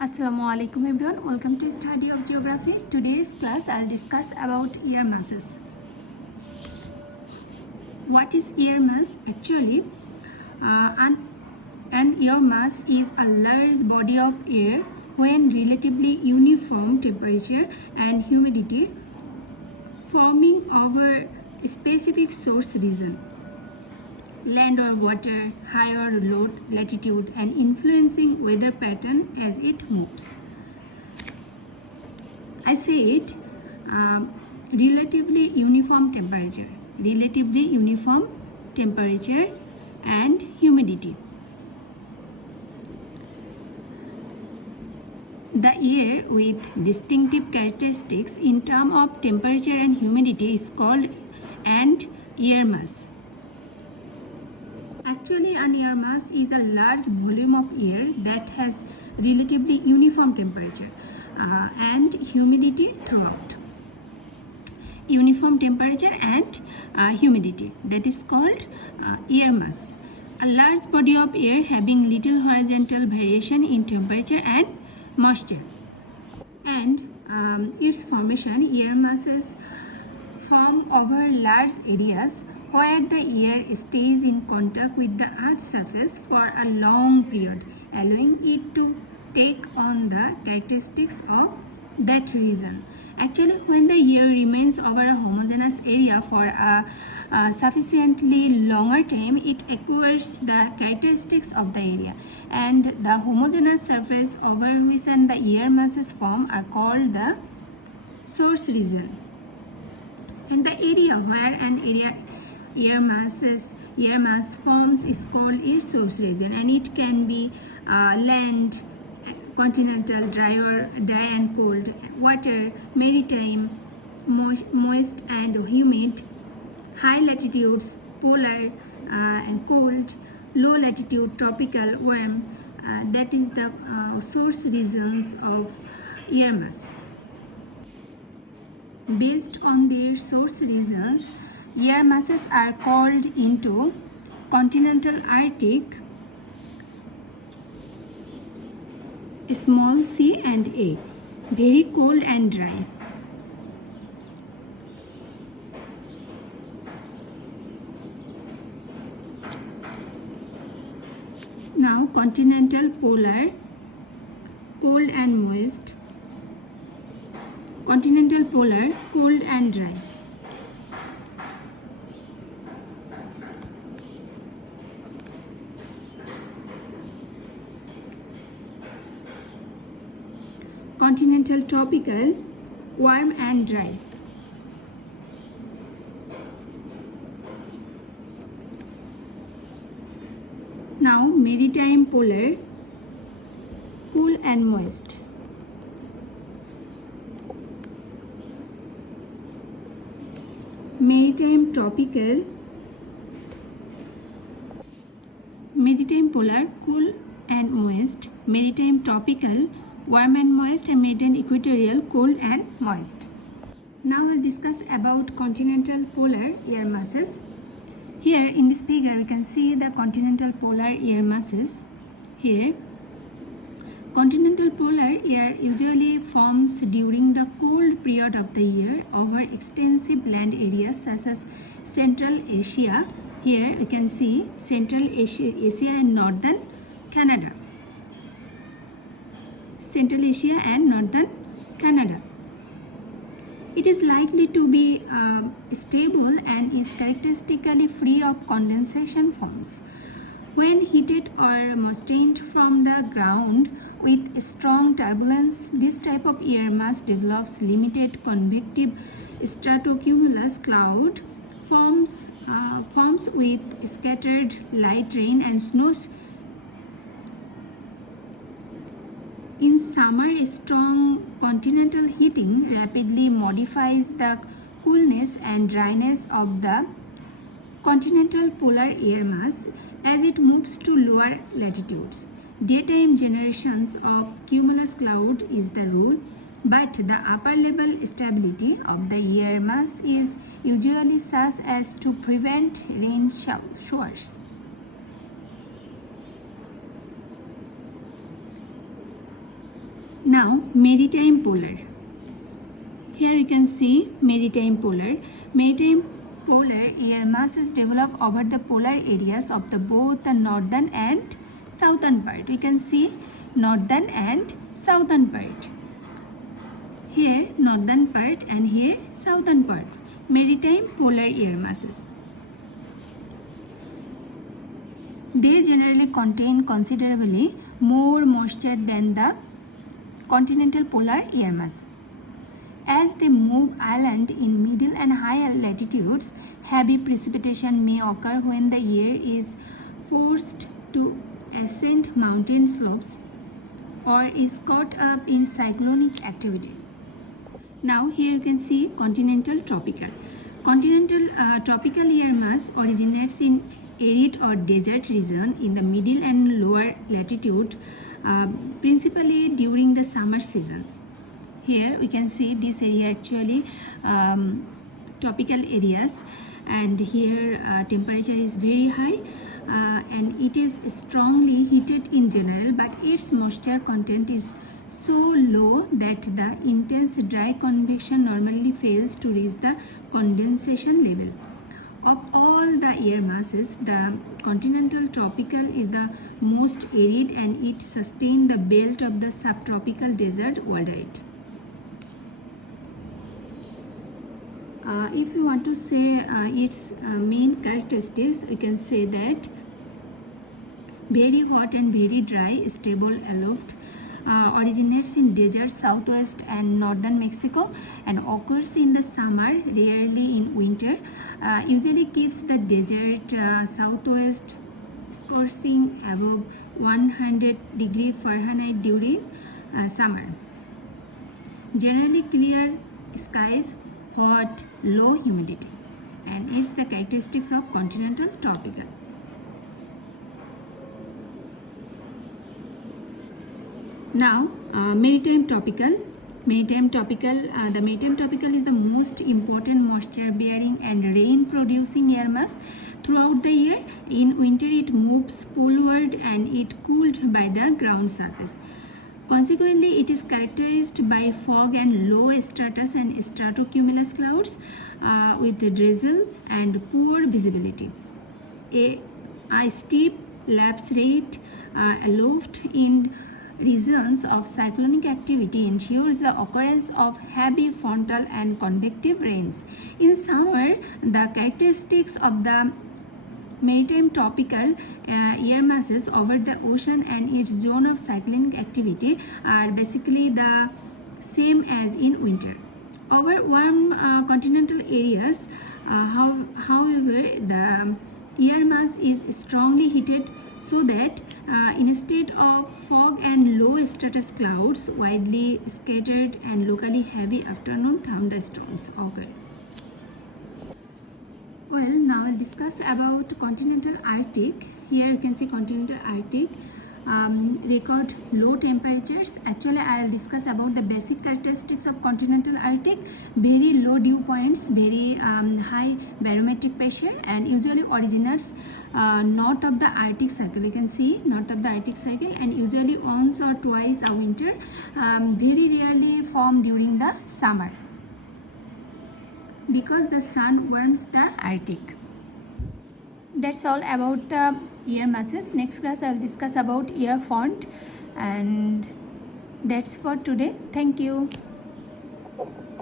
Assalamu alaikum everyone, welcome to study of geography. Today's class I'll discuss about air masses. What is air mass? Actually, an air mass is a large body of air when relatively uniform temperature and humidity forming over a specific source region, land or water, high or low latitude, and influencing weather pattern as it moves. I said relatively uniform temperature and humidity. The air with distinctive characteristics in terms of temperature and humidity is called an air mass. Actually, an air mass is a large volume of air that has relatively uniform temperature and humidity throughout. Uniform temperature and humidity, that is called air mass. A large body of air having little horizontal variation in temperature and moisture. And its formation, air masses form over large areas where the air stays in contact with the Earth's surface for a long period, allowing it to take on the characteristics of that region. Actually, when the air remains over a homogeneous area for a sufficiently longer time, it acquires the characteristics of the area, and the homogeneous surface over which the air masses form are called the source region. And the area where an air mass forms is called a source region, and it can be land, continental, dry and cold, water, maritime, moist and humid, high latitudes, polar and cold, low latitude, tropical, warm. That is the source regions of air mass. Based on their source regions, air masses are called into continental Arctic, small c and a, very cold and dry. Now continental polar, cold and moist. Continental polar, cold and dry. Continental tropical, warm and dry. Now maritime polar, cool and moist. Maritime tropical, maritime polar, cool and moist. Maritime tropical, warm and moist, and maritime equatorial, cold and moist. Now I'll discuss about continental polar air masses. Here in this figure we can see the continental polar air masses. Here, continental polar air usually forms during the cold period of the year over extensive land areas such as Central Asia. Here we can see Central Asia and Northern Canada. Central Asia and Northern Canada. It is likely to be stable and is characteristically free of condensation forms. When heated or moistened from the ground with strong turbulence, this type of air mass develops limited convective stratocumulus cloud, forms with scattered light rain and snows. In summer, strong continental heating rapidly modifies the coolness and dryness of the continental polar air mass as it moves to lower latitudes. Daytime generations of cumulus cloud is the rule, but the upper level stability of the air mass is usually such as to prevent rain showers. Now maritime polar. Here you can see maritime polar. Maritime polar air masses develop over the polar areas of the both the northern and southern part. We can see northern and southern part. Here northern part and here southern part. Maritime polar air masses. They generally contain considerably more moisture than the continental polar air mass. As they move inland in middle and high latitudes, heavy precipitation may occur when the air is forced to ascend mountain slopes or is caught up in cyclonic activity. Now here you can see continental tropical. Continental tropical air mass originates in arid or desert region in the middle and lower latitude, principally during the summer season. Here we can see this area actually tropical areas, and here temperature is very high and it is strongly heated in general, but its moisture content is so low that the intense dry convection normally fails to reach the condensation level. Of all the air masses, the continental tropical is the most arid and it sustains the belt of the subtropical desert worldwide. If you want to say its main characteristics, we can say that very hot and very dry, stable aloft, originates in desert southwest and northern Mexico and occurs in the summer, rarely in winter. Usually keeps the desert southwest scorching above 100 degree Fahrenheit during summer. Generally clear skies, hot, low humidity, and it's the characteristics of continental tropical. Now maritime tropical. The maritime tropical is the most important moisture bearing and rain producing air mass throughout the year. In winter it moves poleward and it cooled by the ground surface. Consequently, it is characterized by fog and low stratus and stratocumulus clouds with drizzle and poor visibility. A steep lapse rate aloft in regions of cyclonic activity ensures the occurrence of heavy frontal and convective rains. In summer, the characteristics of the maritime tropical air masses over the ocean and its zone of cyclonic activity are basically the same as in winter. Over warm continental areas, however, the air mass is strongly heated so that instead of fog and low stratus clouds, widely scattered and locally heavy afternoon thunderstorms occur. Well, now I'll discuss about continental Arctic. Here you can see continental Arctic record low temperatures. Actually, I'll discuss about the basic characteristics of continental Arctic. Very low dew points, very high barometric pressure, and usually originates north of the Arctic Circle. You can see north of the Arctic Circle, and usually once or twice a winter. Very rarely form during the summer, because the sun warms the Arctic. That's all about the air masses. Next class I will discuss about air front, and that's for today. Thank you.